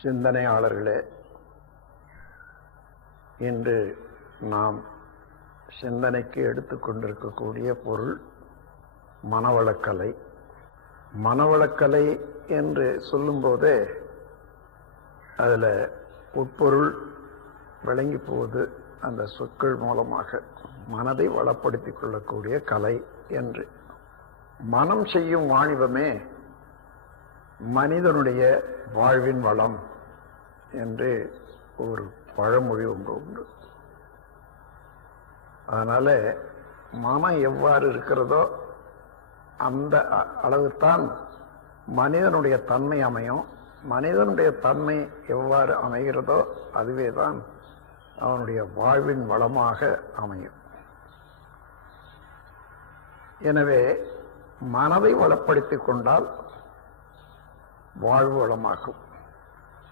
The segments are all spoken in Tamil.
சிந்தனையாளர்களே, இன்று நாம் சிந்தனைக்கு எடுத்துக்கொண்டிருக்கக்கூடிய பொருள் மனவளக்கலை. மனவளக்கலை என்று சொல்லும்போதே அதில் உட்பொருள் விளங்கி போவது அந்த சொற்கள் மூலமாக மனதை வளப்படுத்திக் கொள்ளக்கூடிய கலை என்று. மனம் செய்யும் வாணிபமே மனிதனுடைய வாழ்வின் வளம் என்று ஒரு பழமொழி ஒன்று உண்டு. அதனால மனம் எவ்வாறு இருக்கிறதோ அந்த அளவுத்தான் மனிதனுடைய தன்மை அமையும். மனிதனுடைய தன்மை எவ்வாறு அமைகிறதோ அதுவே தான் அவனுடைய வாழ்வின் வளமாக அமையும். எனவே மனதை வளப்படுத்திக் கொண்டால் வாழ்வு வளமாகும்.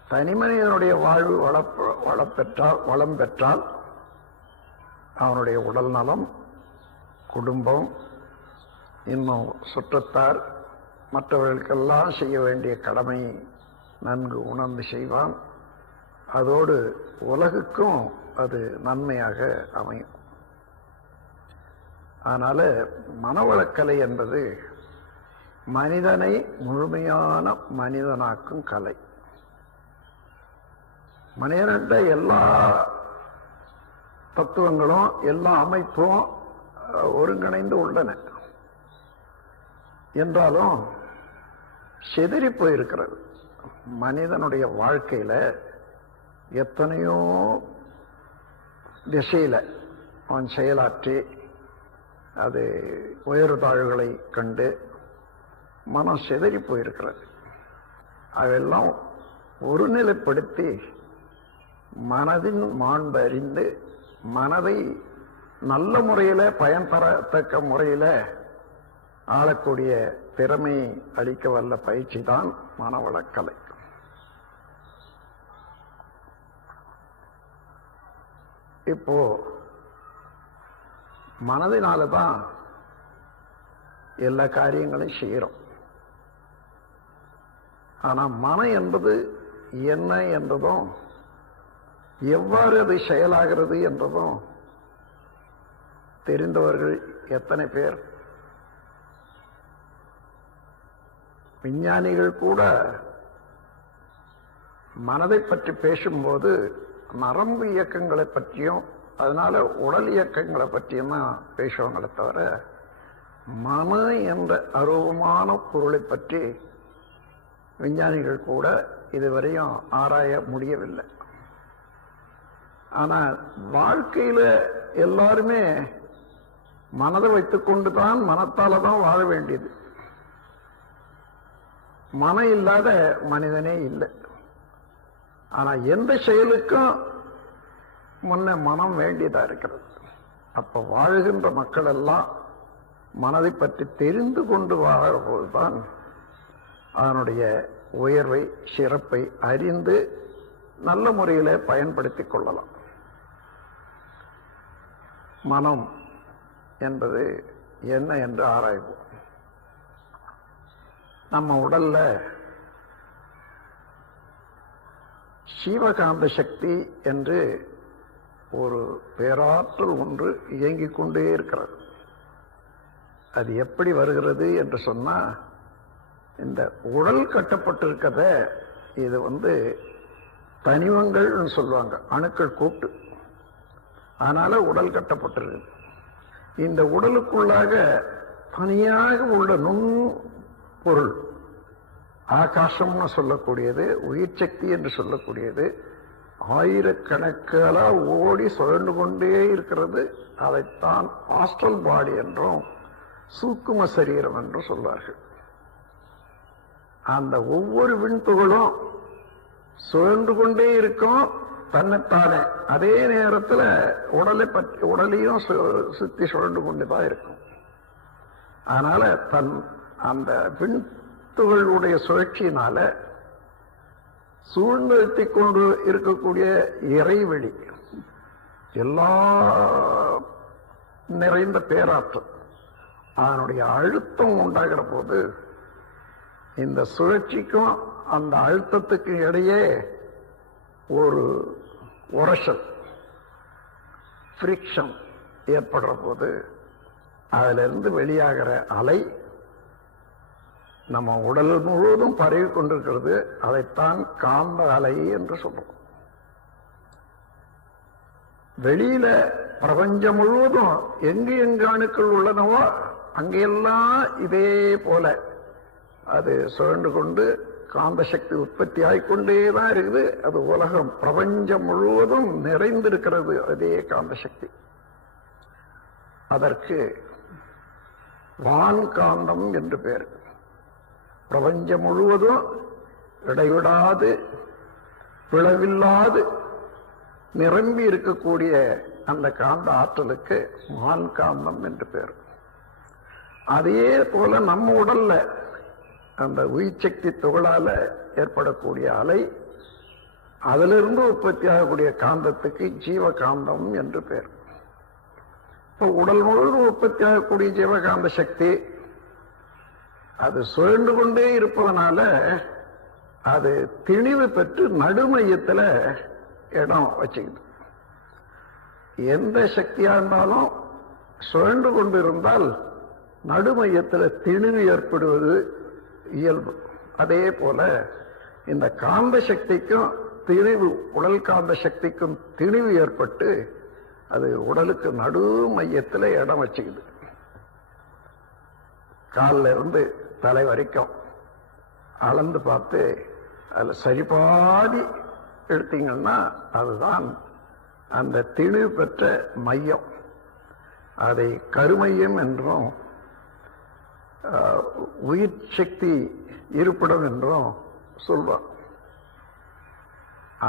தனி மனிதனுடைய வாழ்வு வளம் பெற்றால் அவனுடைய உடல் நலம், குடும்பம், இன்னும் சுற்றத்தார், மற்றவர்களுக்கெல்லாம் செய்ய வேண்டிய கடமை நன்கு உணர்ந்து செய்வான். அதோடு உலகுக்கும் அது நன்மையாக அமையும். அதனால மனவளக்கலை என்பது மனிதனை முழுமையான மனிதனாக்கும் கலை. மனிதனிட எல்லா தத்துவங்களும் எல்லா அமைப்பும் ஒருங்கிணைந்து உள்ளன என்றாலும் சிதறி போயிருக்கிறது. மனிதனுடைய வாழ்க்கையில எத்தனையோ திசையில அவன் செயலாற்றி அது உயர் தாழ்வுகளை கண்டு மனம் சிதறி போயிருக்கிறது. அதெல்லாம் ஒருநிலைப்படுத்தி மனதின் மாண்பு அறிந்து மனதை நல்ல முறையில பயன் தரத்தக்க முறையில ஆளக்கூடிய திறமை அளிக்க வல்ல பயிற்சி தான் மனவளக்கலை. இப்போ மனதினாலதான் எல்லா காரியங்களையும் செய்யறோம். ஆனா மனம் என்பது என்ன என்றதும் எவ்வாறு அது செயலாகிறது என்றதும் தெரிந்தவர்கள் எத்தனை பேர்? விஞ்ஞானிகள் கூட மனதை பற்றி பேசும்போது நரம்பு இயக்கங்களை பற்றியும் அதனால உடல் இயக்கங்களை பற்றியும் தான் பேசுவாங்களே தவிர மன என்ற அருவமான பொருளை பற்றி விஞ்ஞானிகள் கூட இதுவரையும் ஆராய முடியவில்லை. ஆனா வாழ்க்கையில எல்லாருமே மனதை வைத்துக் கொண்டுதான் மனத்தால தான் வாழ வேண்டியது. மனம் இல்லாத மனிதனே இல்லை. ஆனா எந்த செயலுக்கும் முன்ன மனம் வேண்டியதா இருக்கிறது. அப்ப வாழுகின்ற மக்கள் எல்லாம் மனதை பற்றி தெரிந்து கொண்டு வாழ போதுதான் அதனுடைய உயர்வை சிறப்பை அறிந்து நல்ல முறையில பயன்படுத்திக் கொள்ளலாம். மனம் என்பது என்ன என்று ஆராய்வோம். நம்ம உடல்ல சீவகாந்த சக்தி என்று ஒரு பேராற்றல் ஒன்று இயங்கிக் கொண்டே இருக்கிறது. அது எப்படி வருகிறது என்று சொன்னா, இந்த உடல் கட்டப்பட்டிருக்கிறத இது தனிமங்கள் சொல்லுவாங்க, அணுக்கள் கூட்டு. அதனால உடல் கட்டப்பட்டிருக்கு. இந்த உடலுக்குள்ளாக தனியாக உள்ள நுண் பொருள் ஆகாசம்னு சொல்லக்கூடியது, உயிர் சக்தி என்று சொல்லக்கூடியது ஆயிரக்கணக்கான ஓடி சுழண்டு கொண்டே இருக்கிறது. அதைத்தான் ஆஸ்ட்ரல் பாடி என்றும் சூக்கும சரீரம் என்றும் சொல்வார்கள். அந்த ஒவ்வொரு விண்துகளும் சுழன்று கொண்டே இருக்கும் தன்னைத்தானே. அதே நேரத்தில் உடலையும் சுத்தி சுழண்டு கொண்டுதான் இருக்கும். அதனால அந்த விண்துகளுடைய சுழற்சியினால சூழ்நிறுத்திக் கொண்டு இருக்கக்கூடிய இறைவெளி எல்லா நிறைந்த பேராற்றல் அதனுடைய அழுத்தம் உண்டாகிற போது இந்த சுழற்சிக்கும் அந்த அழுத்தத்துக்கு இடையே ஒரு உரசல் ஃப்ரிக்ஷன் ஏற்படுற போது அதிலிருந்து வெளியாகிற அலை நம்ம உடல் முழுவதும் பரவி கொண்டிருக்கிறது. அதைத்தான் காந்த அலை என்று சொல்றோம். வெளியில பிரபஞ்சம் முழுவதும் எங்கு எங்கு அணுக்கள் உள்ளனவோ அங்கெல்லாம் இதே போல அது சுழன்று கொண்டு காந்த சக்தி உற்பத்தி ஆகிக்கொண்டேதான் இருக்குது. அது உலகம் பிரபஞ்சம் முழுவதும் நிறைந்திருக்கிறது அதே காந்த சக்தி. அதற்கு வான்காந்தம் என்று பெயர். பிரபஞ்சம் முழுவதும் இடைவிடாது பிளவில்லாது நிரம்பி இருக்கக்கூடிய அந்த காந்த ஆற்றலுக்கு வான்காந்தம் என்று பெயர். அதே போல நம்ம உடல்ல அந்த உயிர் சக்தி துகளால ஏற்படக்கூடிய அலை, அதிலிருந்து உற்பத்தி ஆகக்கூடிய காந்தத்துக்கு ஜீவகாந்தம் என்று பெயர். இப்போ உடல் முழுவதும் உற்பத்தி ஆகக்கூடிய ஜீவகாந்த சக்தி அது சுழன்று கொண்டே இருப்பதனால அது திணிவு பெற்று நடுமையத்துல இடம் வச்சுக்குது. எந்த சக்தியா இருந்தாலும் சுழன்று கொண்டு இருந்தால் நடுமையத்தில் திணிவு ஏற்படுவது இயல்பு. அதே போல இந்த காந்த சக்திக்கும் திணிவு, உடல் காந்த சக்திக்கும் திணிவு ஏற்பட்டு அது உடலுக்கு நடு மையத்தில் இடம் வச்சுக்குது. காலில் இருந்து தலை வரைக்கும் அளந்து பார்த்து அதில் சரிபாதி எடுத்தீங்கன்னா அதுதான் அந்த திணிவு பெற்ற மையம். அதை கருமையம் என்றும் உயிர் சக்தி இருப்பிடம் என்றும் சொல்வார்.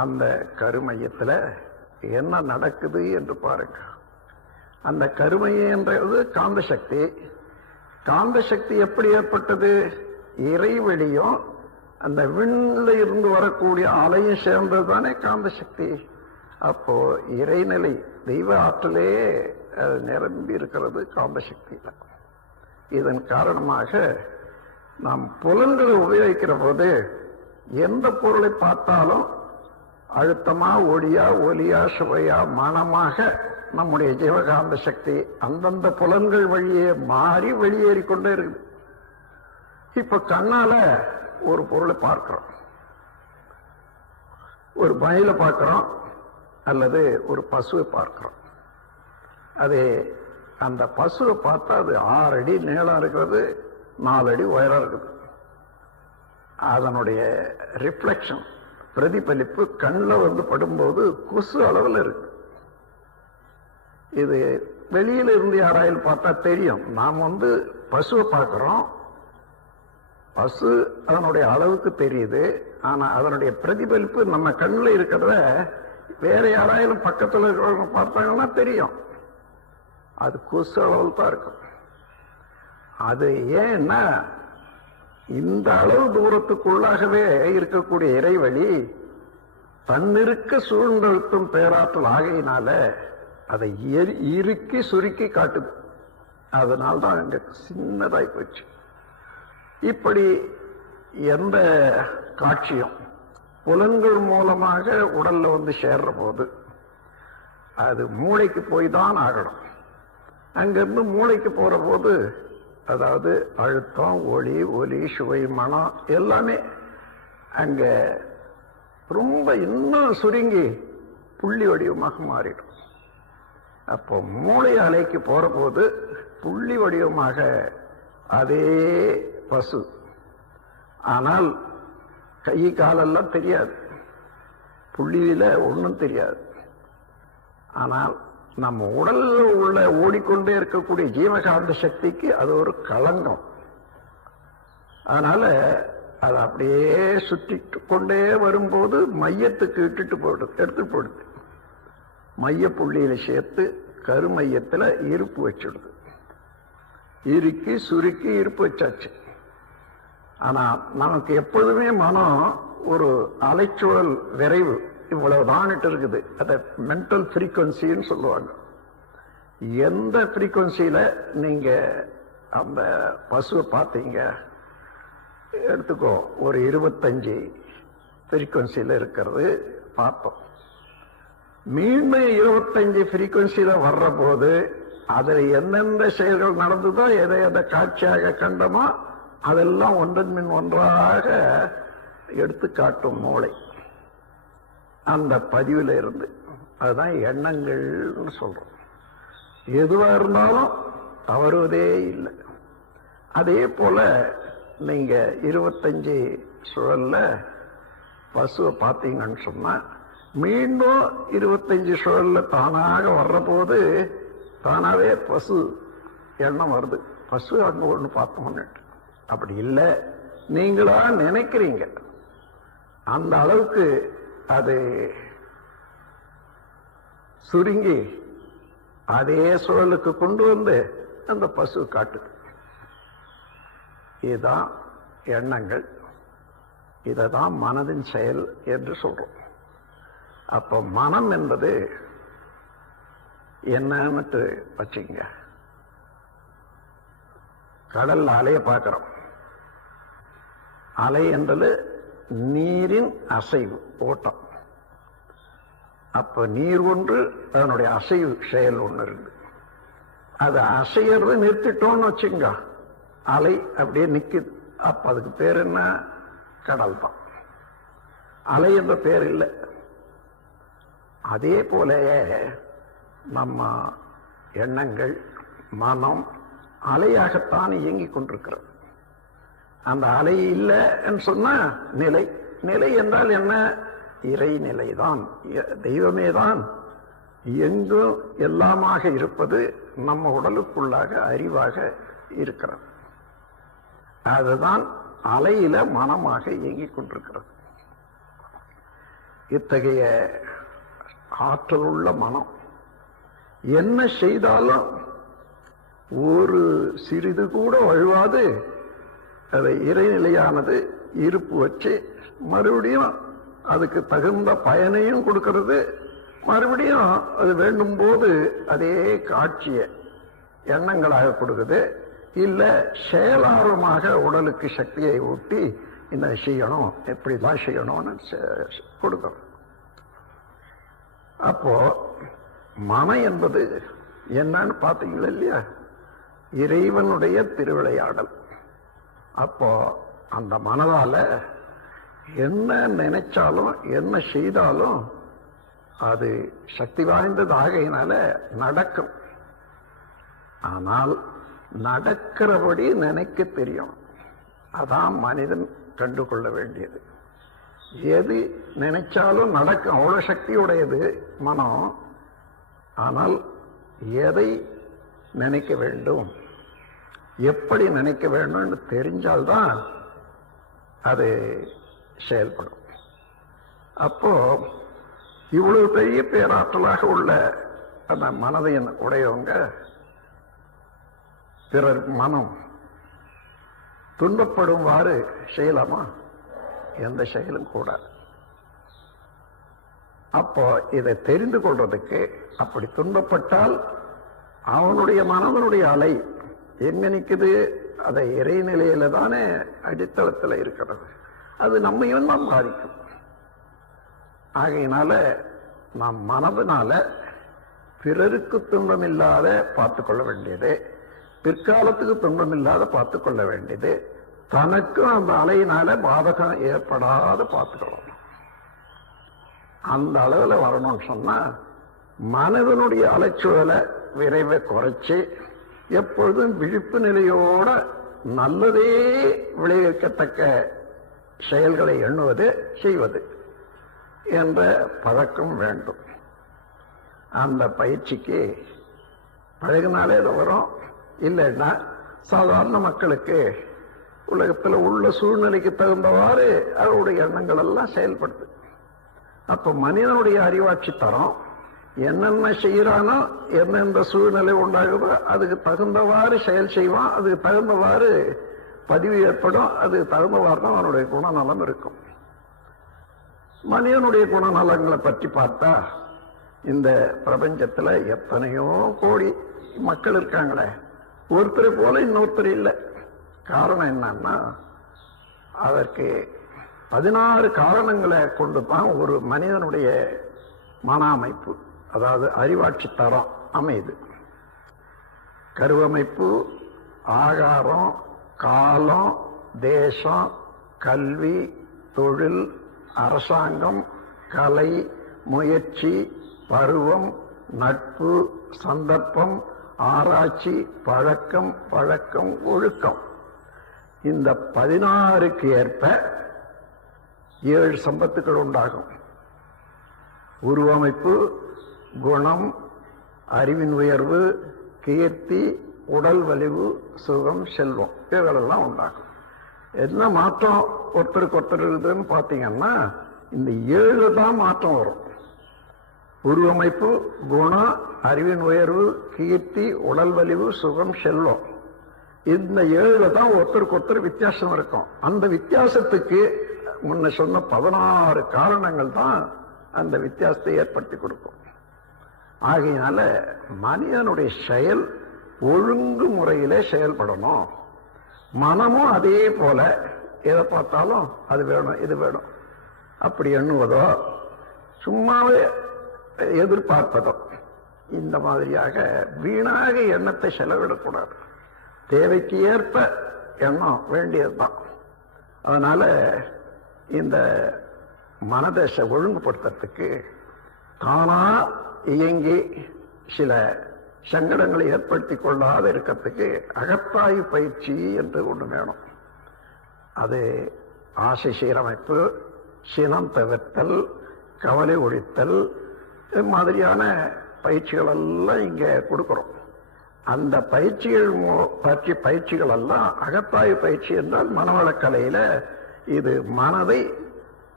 அந்த கருமையத்தில் என்ன நடக்குது என்று பாருங்க. அந்த கருமையம் என்றது காந்த சக்தி. காந்த சக்தி எப்படி ஏற்பட்டது? இறைவெளியும் அந்த விண்ணில் இருந்து வரக்கூடிய அலையும் சேர்ந்தது தானே காந்த சக்தி. அப்போ இறைநிலை தெய்வ ஆற்றலே நிரம்பி இருக்கிறது காந்த சக்தியில. இதன் காரணமாக நாம் புலன்களை உபயோகிக்கிற போது எந்த பொருளை பார்த்தாலும் அழுத்தமா, ஒளியா, ஒலியா, சுவையா, மனமாக நம்முடைய ஜீவகாந்த சக்தி அந்தந்த புலன்கள் வழியே மாறி வெளியேறிக்கொண்டே இருக்குது. இப்ப கண்ணால ஒரு பொருளை பார்க்கிறோம், ஒரு மயிலை பார்க்கிறோம் அல்லது ஒரு பசுவை பார்க்கிறோம். அது அந்த பசுவை பார்த்தா அது 6 அடி நீளம் இருக்கிறது, 4 அடி உயரம் இருக்குது. அதனுடைய ரிஃப்ளெக்ஷன், பிரதிபலிப்பு கண்ணில் வந்து படும்போது கொசு அளவில் இருக்கு. இது வெளியில இருந்து யாராயில் பார்த்தா தெரியும். நாம் வந்து பசுவை பார்க்கிறோம், பசு அதனுடைய அளவுக்கு தெரியுது. ஆனா அதனுடைய பிரதிபலிப்பு நம்ம கண்ணில் இருக்கிறத வேற யாராயிலும் பக்கத்தில் இருக்கிறவங்க பார்த்தாங்கன்னா தெரியும். அது கொசு அளவில் தான் இருக்கும். அது ஏன்னா இந்த அளவு தூரத்துக்குள்ளாகவே இருக்கக்கூடிய இறைவழி தன்னிருக்க சூழ்நிறுத்தும் பேராற்றல் ஆகையினால அதை இறுக்கி சுருக்கி காட்டுது. அதனால்தான் அங்க சின்னதாய் போச்சு. இப்படி எந்த காட்சியும் புலன்கள் மூலமாக உடல்ல வந்து சேர்ற போது அது மூளைக்கு போய் தான் ஆகணும். அங்கிருந்து மூளைக்கு போற போது அதாவது அழுத்தம், ஒளி, ஒலி, சுவை, மனம் எல்லாமே அங்க ரொம்ப இன்னும் சுருங்கி புள்ளி வடிவமாக மாறிடும். அப்போ மூளை அலைக்கு போற போது புள்ளி வடிவமாக அதே பசு, ஆனால் கை காலெல்லாம் தெரியாது, புள்ளியில ஒன்றும் தெரியாது. ஆனால் நம்ம உடல்ல உள்ள ஓடிக்கொண்டே இருக்கக்கூடிய ஜீவகாந்த சக்திக்கு அது ஒரு களங்கம். அதனால அது அப்படியே சுற்றி கொண்டே வரும்போது மையத்துக்கு எடுத்துட்டு போடுது. மைய புள்ளியில சேர்த்து கருமையத்துல இருப்பு வச்சிடுது. இறுக்கி சுருக்கி இருப்பு வச்சாச்சு. ஆனா நமக்கு எப்பொழுதுமே மனம் ஒரு அலைச்சூழல் விரைவு இவ்வளவுதான்ட்டு இருக்குது. அதை மென்டல் ஃப்ரீக்வன்சின்னு சொல்லுவாங்க. எந்த ஃப்ரீக்வன்சியில நீங்க அந்த பசுவை பார்த்தீங்க எடுத்துக்கோ, ஒரு 25 ஃப்ரீக்குவன்சியில் இருக்கிறது பார்த்தோம். மீண்டும் 25 ஃப்ரீக்குவன்சியில வர்ற போது அதில் எந்தெந்த செயல்கள் நடந்ததோ, எதை எதை காட்சியாக கண்டமோ அதெல்லாம் ஒன்றன் பின் ஒன்றாக எடுத்து காட்டும் மூளை அந்த பதிவில் இருந்து. அதுதான் எண்ணங்கள்னு சொல்றோம். எதுவா இருந்தாலும் தவறுவதே இல்லை. அதே போல நீங்க 25 சுழல்ல பசுவை பார்த்தீங்கன்னு சொன்னா மீண்டும் 25 சுழல்ல தானாக வர்ற போது தானாவே பசு எண்ணம் வருது. பசு அங்க ஒண்ணு பார்த்தோம்னு. அப்படி இல்லை, நீங்களா நினைக்கிறீங்க. அந்த அளவுக்கு அது சுருங்கி அதே சுழலுக்கு கொண்டு வந்து அந்த பசு காட்டுது. இதுதான் எண்ணங்கள். இததான் மனதின் செயல் என்று சொல்றோம். அப்ப மனம் என்பது என்னன்னு வச்சுங்க. கடல் அலைய பார்க்கிறோம். அலை என்பது நீரின் அசைவு, ஓட்டம். அப்ப நீர் ஒன்று, அதனுடைய அசைவு செயல் ஒன்று இருக்கு. அது அசையறது நிறுத்திட்டோம்னு வச்சுங்க, அலை அப்படியே நிக்குது. அப்ப அதுக்கு பேர் என்ன? கடல் தான். அலை என்ற பேர் இல்லை. அதே போல நம்ம எண்ணங்கள், மனம் அலையாகத்தான் இயங்கிக் கொண்டிருக்கிறது. அந்த அலை இல்லைன்னு சொன்னா நிலை. நிலை என்றால் என்ன? இறைநிலைதான், தெய்வமே தான் எங்கும் எல்லாமாக இருப்பது நம்ம உடலுக்குள்ளாக அறிவாக இருக்கிறது. அதுதான் அலையில மனமாக இயங்கிக் கொண்டிருக்கிறது. இத்தகைய ஆற்றல் உள்ள மனம் என்ன செய்தாலும் ஒரு சிறிது கூட வழுவாது அதை இறைநிலையானது இருப்பு வச்சு மறுபடியும் அதுக்கு தகுந்த பயனையும் கொடுக்கிறது. மறுபடியும் அது வேண்டும் போது அதே காட்சியை எண்ணங்களாக கொடுக்குது. இல்ல செயலார்வமாக உடலுக்கு சக்தியை ஊட்டி இந்த செய்யணும், எப்படிதான் செய்யணும்னு கொடுக்கணும். அப்போ மனம் என்பது என்னன்னு பார்த்தீங்களா இல்லையா? இறைவனுடைய திருவிளையாடல். அப்போ அந்த மனதால என்ன நினைச்சாலும் என்ன செய்தாலும் அது சக்தி வாய்ந்ததாகையினால நடக்கும். ஆனால் நடக்கிறபடி நினைக்க தெரியும். அதான் மனிதன் கண்டுகொள்ள வேண்டியது. எது நினைச்சாலும் நடக்கும், அவ்வளவு சக்தியுடையது மனம். ஆனால் எதை நினைக்க வேண்டும், எப்படி நினைக்க வேண்டும் என்று தெரிஞ்சால்தான் அது செயல்படும். அப்போ இவ்வளவு பெரிய பேராற்றலாக உள்ள அந்த மனதையின் உடையவங்க பிறர் மனம் துன்பப்படுமாறு செய்யலாமா? எந்த செயலும் கூடாது. அப்போ இதை தெரிந்து கொள்றதுக்கு, அப்படி துன்பப்பட்டால் அவனுடைய மனதனுடைய அலை எங்க நிக்குது? அதை இறைநிலையில தானே அடித்தளத்தில் இருக்கிறது. அது நம்மையும் நாம் பாதிக்கும். ஆகையினால நாம் மனதினால பிறருக்கு துன்பம் இல்லாத பார்த்துக்கொள்ள வேண்டியது, பிற்காலத்துக்கு துன்பம் இல்லாத பார்த்துக்கொள்ள வேண்டியது, தனக்கும் அந்த அலையினால பாதகம் ஏற்படாத பார்த்துக்கொள்ளணும். அந்த அளவுல வரணும்னு சொன்னா மனிதனுடைய அலைச்சூழலை விரைவை குறைச்சி எப்பொழுதும் விழிப்பு நிலையோட நல்லதே விளைவிக்கத்தக்க செயல்களை எண்ணுவது, செய்வது என்ற பழக்கம் வேண்டும். அந்த பயிற்சிக்கு பழகினாலே அது வரும். இல்லைன்னா சாதாரண மக்களுக்கு உலகத்தில் உள்ள சூழ்நிலைக்கு தகுந்தவாறு அவருடைய எண்ணங்கள் எல்லாம் செயல்படுது. அப்ப மனிதனுடைய அறிவாட்சி தரம் என்னென்ன செய்யறானோ, எந்தெந்த சூழ்நிலை உண்டாகுதோ அதுக்கு தகுந்தவாறு செயல் செய்வான். அதுக்கு தகுந்தவாறு பதிவு ஏற்படும். அதுக்கு தகுந்தவாறு தான் அவனுடைய குணநலம் இருக்கும். மனிதனுடைய குணநலங்களை பற்றி பார்த்தா இந்த பிரபஞ்சத்துல எத்தனையோ கோடி மக்கள் இருக்காங்களே, ஒருத்தரை போல இன்னொருத்தர் இல்லை. காரணம் என்னன்னா அதற்கு 16 காரணங்களை கொண்டுதான் ஒரு மனிதனுடைய மன அமைப்பு, அதாவது அறிவாட்சி தரம் அமையுது. கருவமைப்பு, ஆகாரம், காலம், தேசம், கல்வி, தொழில், அரசாங்கம், கலை, முயற்சி, பருவம், நட்பு, சந்தர்ப்பம், ஆராய்ச்சி, பழக்கம், ஒழுக்கம். இந்த 16க்கு ஏற்ப 7 சம்பத்துக்கள் உண்டாகும். உருவமைப்பு, குணம், அறிவின் உயர்வு, கீர்த்தி, உடல் வலிவு, சுகம், செல்வம், இவைகளெல்லாம் உண்டாகும். என்ன மாற்றம் ஒருத்தருக்கு ஒருத்தர் இருக்குதுன்னு பார்த்தீங்கன்னா இந்த 7 தான் மாற்றம் வரும். உருவமைப்பு, குணம், அறிவின் உயர்வு, கீர்த்தி, உடல் வலிவு, சுகம், செல்வம், இந்த 7 தான் ஒருத்தருக்கு ஒருத்தர் வித்தியாசம் இருக்கும். அந்த வித்தியாசத்துக்கு முன்ன சொன்ன 16 காரணங்கள் தான் அந்த வித்தியாசத்தை ஏற்படுத்தி கொடுக்கும். ஆகையினால மனிதனுடைய செயல் ஒழுங்கு முறையிலே செயல்படணும். மனமும் அதே போல எதை பார்த்தாலும் அது வேணும் இது வேணும் அப்படி எண்ணுவதோ சும்மாவே எதிர்பார்ப்பதோ இந்த மாதிரியாக வீணாக எண்ணத்தை செலவிடக்கூடாது. தேவைக்கு ஏற்ப எண்ணம் வேண்டியதுதான். அதனால இந்த மனதை ஒழுங்குபடுத்துறதுக்கு தானா இயங்கி சில சங்கடங்களை ஏற்படுத்தி கொள்ளாத இருக்கிறதுக்கு அகத்தாய்வு பயிற்சி என்று ஒன்று வேணும். அது ஆசை சீரமைப்பு, சினம் தவிர்த்தல், கவலை ஒழித்தல் மாதிரியான பயிற்சிகள் எல்லாம் இங்க கொடுக்கிறோம். அந்த பயிற்சிகள் எல்லாம் அகத்தாய்வு பயிற்சி என்றால் மனவளக்கலையில இது மனதை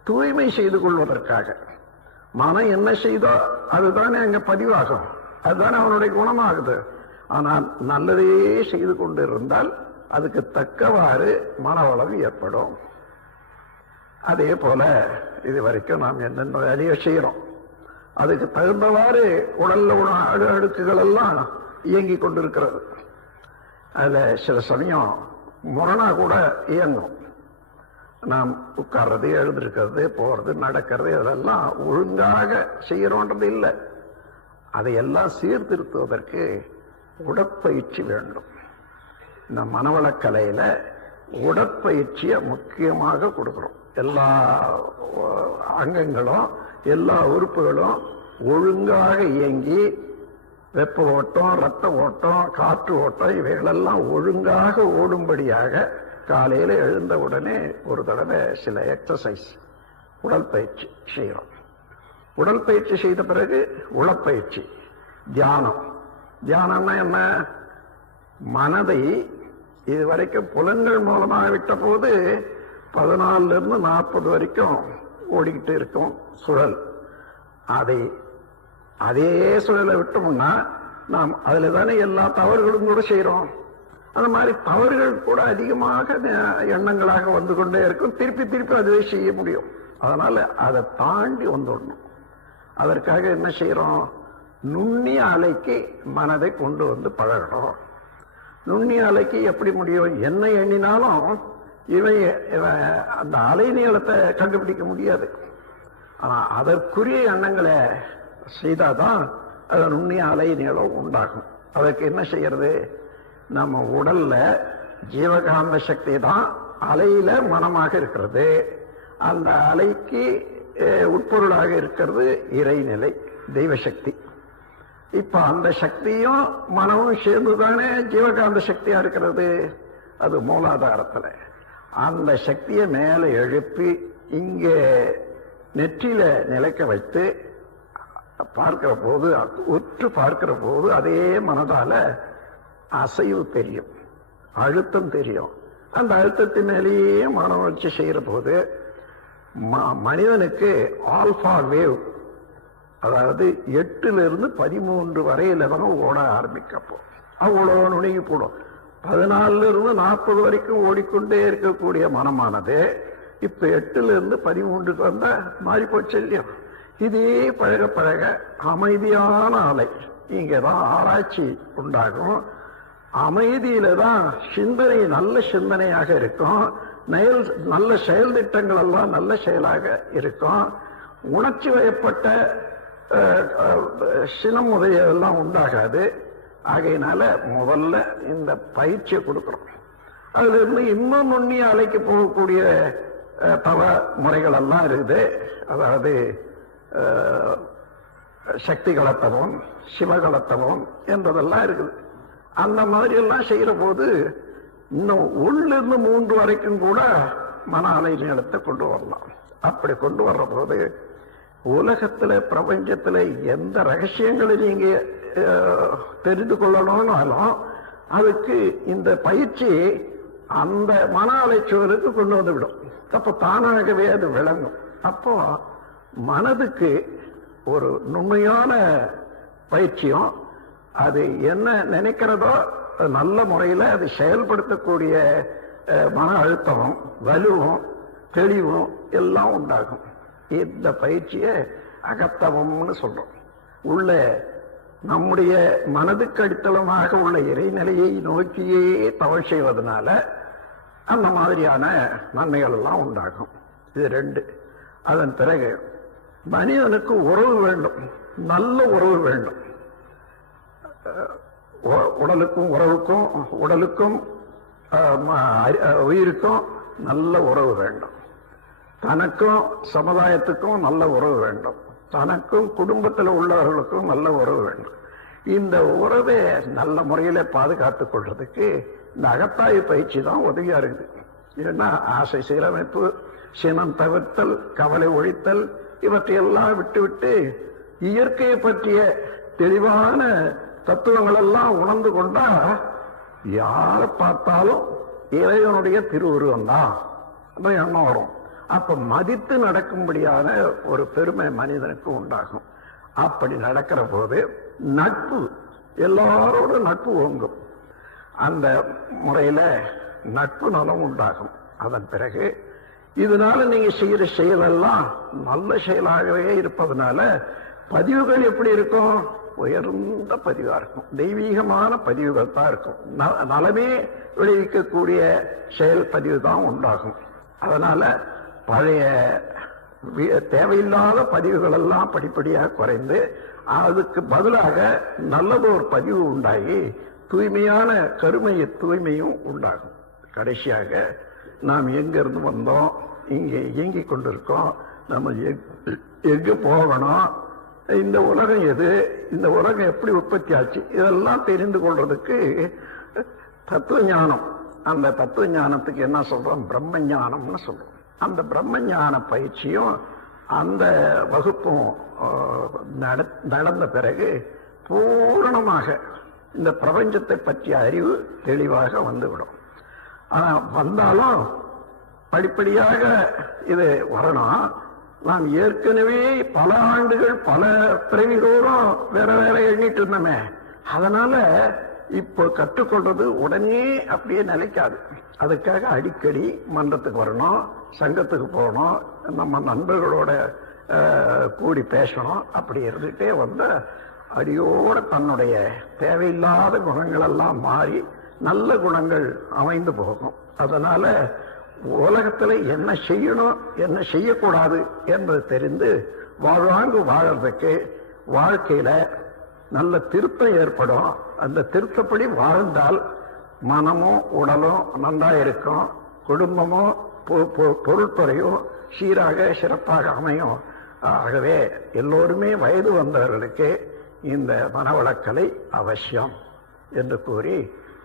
தூய்மை செய்து கொள்வதற்காக. மனம் என்ன செய்தோ அதுதானே அங்க பதிவாகும், அதுதானே அவனுடைய குணமாகுது. ஆனால் நல்லதே செய்து கொண்டு இருந்தால் அதுக்கு தக்கவாறு மனவளவு ஏற்படும். அதே போல இது வரைக்கும் நாம் என்னென்ன வேலையை செய்யறோம் அதுக்கு தகுந்தவாறு உடல்ல உள்ள அடுக்குகள் எல்லாம் இயங்கி கொண்டிருக்கிறது. அதுல சில சமயம் முரணா கூட இயங்கும். நாம் உட்கார்றது, எழுந்திருக்கிறது, போறது, நடக்கிறது இதெல்லாம் ஒழுங்காக செய்யறோன்றது இல்லை. அதையெல்லாம் சீர்திருத்துவதற்கு உடற்பயிற்சி வேண்டும். இந்த மனவளக்கலையில உடற்பயிற்சியை முக்கியமாக கொடுக்கிறோம். எல்லா அங்கங்களும் எல்லா உறுப்புகளும் ஒழுங்காக இயங்கி வெப்ப ஓட்டம், ரத்த ஓட்டம், காற்று ஓட்டம் இவைகளெல்லாம் ஒழுங்காக ஓடும்படியாக காலையில எழுந்த உடனே ஒரு தடவை சில எக்ஸசைஸ் உடற்பயிற்சி செய்யறோம். உடற்பயிற்சி செய்த பிறகு உளப்பயிற்சி, தியானம். தியானம்னா என்ன? மனதை இதுவரைக்கும் புலன்கள் மூலமாக விட்ட போது 14 இருந்து 40 வரைக்கும் ஓடிக்கிட்டு இருக்கும் சுழல். அதே சுழலை விட்டோம்னா நாம் அதுல தானே எல்லா தவறுகளும் கூட செய்யறோம். அந்த மாதிரி தவறுகள் கூட அதிகமாக எண்ணங்களாக வந்து கொண்டே இருக்கும். திருப்பி அதுவே செய்ய முடியும். அதனால அதை தாண்டி வந்துடணும். அதற்காக என்ன செய்யறோம்? நுண்ணிய அலைக்கு மனதை கொண்டு வந்து பழகணும். நுண்ணிய அலைக்கு எப்படி முடியும்? என்ன எண்ணினாலும் இவன் அந்த அலை நீளத்தை கண்டுபிடிக்க முடியாது. ஆனா அதற்குரிய எண்ணங்களை செய்தாதான் அது நுண்ணிய அலை நீளம் உண்டாகும். அதற்கு என்ன செய்யறது? நம்ம உடல்ல ஜீவகாந்த சக்தி தான் அலையில மனமாக இருக்கிறது. அந்த அலைக்கு உட்பொருளாக இருக்கிறது இறைநிலை, தெய்வ சக்தி. இப்ப அந்த சக்தியும் மனமும் சேர்ந்துதானே ஜீவகாந்த சக்தியா இருக்கிறது. அது மூலாதாரத்துல அந்த சக்தியை மேல எழுப்பி இங்கே நெற்றியில நிலைக்க வைத்து பார்க்கிற போது, உற்று பார்க்கிற போது அதே மனதால அசைவு தெரியும், அழுத்தம் தெரியும். அந்த அழுத்தத்தின் மேலேயே மனம் வச்சு செய்யற போது மனிதனுக்கு ஆல்பா வேவ், அதாவது 8 இருந்து 13 வரையில ஓட ஆரம்பிக்கப்போ அவ்வளோ நுணுங்கி போடும். 14 இருந்து 40 வரைக்கும் ஓடிக்கொண்டே இருக்கக்கூடிய மனமானது இப்ப 8 இருந்து 13க்கு வந்த மாறி போச்சு இல்லையா? இதே பழக பழக அமைதியான அலை இங்கதான் ஆராய்ச்சி உண்டாகும். அமைதியில தான் சிந்தனை நல்ல சிந்தனையாக இருக்கும். நல்ல செயல் திட்டங்கள் எல்லாம் நல்ல செயலாக இருக்கும். உணர்ச்சி வயப்பட்ட சினம் உதயெல்லாம் உண்டாகாது. ஆகையினால முதல்ல இந்த பயிற்சியை கொடுக்கிறோம். அதுல இருந்து இன்னும் நுண்ணிய அலைக்கு போகக்கூடிய தவ முறைகள் எல்லாம் இருக்குது. அதாவது சக்தி கலத்தவம், சிவகலத்தவம் என்பதெல்லாம் இருக்குது. அந்த மாதிரி எல்லாம் செய்யற போது இன்னும் 1 to 3 வரைக்கும் கூட மன அலை நீளத்தை கொண்டு வரலாம். அப்படி கொண்டு வர்ற போது உலகத்துல பிரபஞ்சத்துல எந்த ரகசியங்களை நீங்க தெரிந்து கொள்ளணும்னாலும் அதுக்கு இந்த பயிற்சி அந்த மன அலைச்சூழலுக்கு கொண்டு வந்து விடும். அப்ப தானாகவே அது விளங்கும். அப்போ மனதுக்கு ஒரு நுண்மையான பயிற்சியும் அது என்ன நினைக்கிறதோ நல்ல முறையில் அது செயல்படுத்தக்கூடிய மன அழுத்தமும் வலுவும் தெளிவும் எல்லாம் உண்டாகும். இந்த பயிற்சியை அகத்தவம்னு சொல்றோம். உள்ள நம்முடைய மனதுக்கு அடித்தளமாக உள்ள இறைநிலையை நோக்கியே தவறு செய்வதனால அந்த மாதிரியான நன்மைகள் எல்லாம் உண்டாகும். இது 2. அதன் பிறகு மனிதனுக்கு உறவு வேண்டும், நல்ல உறவு வேண்டும். உடலுக்கும் உயிருக்கும் நல்ல உறவு வேண்டும். தனக்கும் சமுதாயத்துக்கும் நல்ல உறவு வேண்டும். தனக்கும் குடும்பத்தில் உள்ளவர்களுக்கும் நல்ல உறவு வேண்டும். இந்த உறவை நல்ல முறையில பாதுகாத்துக் கொள்றதுக்கு இந்த அகத்தாய்வு பயிற்சி தான் உதவியா இருக்குது. ஏன்னா ஆசை சீரமைப்பு, சினம் தவிர்த்தல், கவலை ஒழித்தல் இவற்றையெல்லாம் விட்டு இயற்கையை பற்றிய தெளிவான தத்துவங்கள் எல்லாம் உணர்ந்து கொண்டா யாரை பார்த்தாலும் இறைவனுடைய திருவுருவம் தான் எண்ணம் வரும். அப்ப மதித்து நடக்கும்படியான ஒரு பெருமை மனிதனுக்கு உண்டாகும். அப்படி நடக்கிற போது நட்பு, எல்லாரோடும் நட்பு ஓங்கும். அந்த முறையில நட்பு நலம் உண்டாகும். அதன் பிறகு இதனால நீங்க செய்யற செயலெல்லாம் நல்ல செயலாகவே இருப்பதனால பதிவுகள் எப்படி இருக்கும்? உயர்ந்த பதிவா இருக்கும். தெய்வீகமான பதிவுகள் தான் இருக்கும். நலமே விளைவிக்கக்கூடிய செயல் பதிவு தான் உண்டாகும். அதனால பழைய தேவையில்லாத பதிவுகள் எல்லாம் படிப்படியாக குறைந்து அதுக்கு பதிலாக நல்லதொரு பதிவு உண்டாகி தூய்மையான தூய்மையும் உண்டாகும். கடைசியாக நாம் எங்கிருந்து வந்தோம், இங்கே இயங்கிக் கொண்டிருக்கோம், நம்ம எங்கு போகணும், இந்த உலகம் எது, இந்த உலகம் எப்படி உற்பத்தி ஆச்சு, இதெல்லாம் தெரிந்து கொள்றதுக்கு தத்துவ ஞானம். அந்த தத்துவ ஞானத்துக்கு என்ன சொல்றோம்? பிரம்ம ஞானம்னு சொல்றோம். அந்த பிரம்ம ஞான பயிற்சியும் அந்த வகுப்பும் நடந்த பிறகு பூரணமாக இந்த பிரபஞ்சத்தை பற்றிய அறிவு தெளிவாக வந்துவிடும். ஆனா வந்தாலும் படிப்படியாக இது வரணும். நாம் ஏற்கனவே பல ஆண்டுகள் பல பிறவிகளோடும் வேற வேற எண்ணிட்டு இருந்தோமே, அதனால இப்போ கற்றுக்கொள்றது உடனே அப்படியே நிலைக்காது. அதுக்காக அடிக்கடி மன்றத்துக்கு வரணும், சங்கத்துக்கு போகணும், நம்ம நண்பர்களோட கூடி பேசணும். அப்படி இருந்துட்டே வந்து அடியோட தன்னுடைய தேவையில்லாத குணங்கள் எல்லாம் மாறி நல்ல குணங்கள் அமைந்து போகும். அதனால உலகத்துல என்ன செய்யணும் என்ன செய்யக்கூடாது என்பது தெரிந்து வாழ்வாங்கு வாழறதுக்கு வாழ்க்கையில நல்ல திருத்தம் ஏற்படும். அந்த திருத்தப்படி வாழ்ந்தால் மனமும் உடலும் நன்றா இருக்கும், குடும்பமும் பொருட்துறையும் சீராக சிறப்பாக அமையும். ஆகவே எல்லோருமே வயது வந்தவர்களுக்கு இந்த மனவளக்கலை அவசியம் என்று கூறி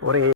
உரையை